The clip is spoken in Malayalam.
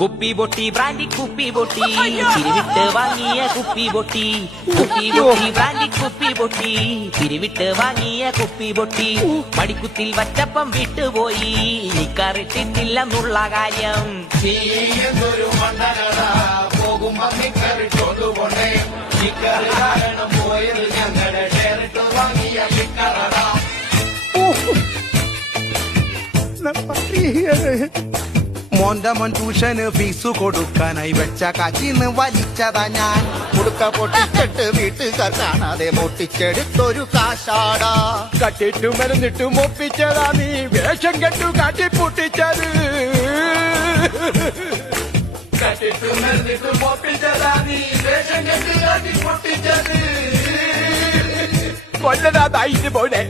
കുപ്പി പൊട്ടി ബ്രാൻഡി കുപ്പി പൊട്ടി പിരിവിട്ട് വാങ്ങിയ കുപ്പി പൊട്ടി കുപ്പി പൊട്ടി ബ്രാൻഡി കുപ്പി പൊട്ടി പിരിവിട്ട് വാങ്ങിയ കുപ്പി പൊട്ടി മടിക്കുത്തിൽ വച്ചപ്പം വിട്ടുപോയി നിക്കറിട്ടിട്ടില്ലെന്നുള്ള കാര്യം മോന്റെ മോൻ ട്യൂഷന് ഫീസ് കൊടുക്കാനായി വെച്ച കാച്ചിന്ന് വലിച്ചതാ ഞാൻ. കുടുക്ക പൊട്ടിച്ചിട്ട് വീട്ടുകാർ കാണാതെ പൊട്ടിച്ചെടുത്തൊരു കാശാടാ. കട്ടിട്ടു മരുന്നിട്ടും ഒപ്പിച്ചതാ നീ വേഷം കെട്ടു കാട്ടി പൊട്ടിച്ചത്. കട്ടിട്ടു മരുന്നിട്ടും ഒപ്പിച്ചതാ നീ വേഷം കെട്ടു കാട്ടി പൊട്ടിച്ചത്. കൊല്ലതാ തായിട്ട് പോലെ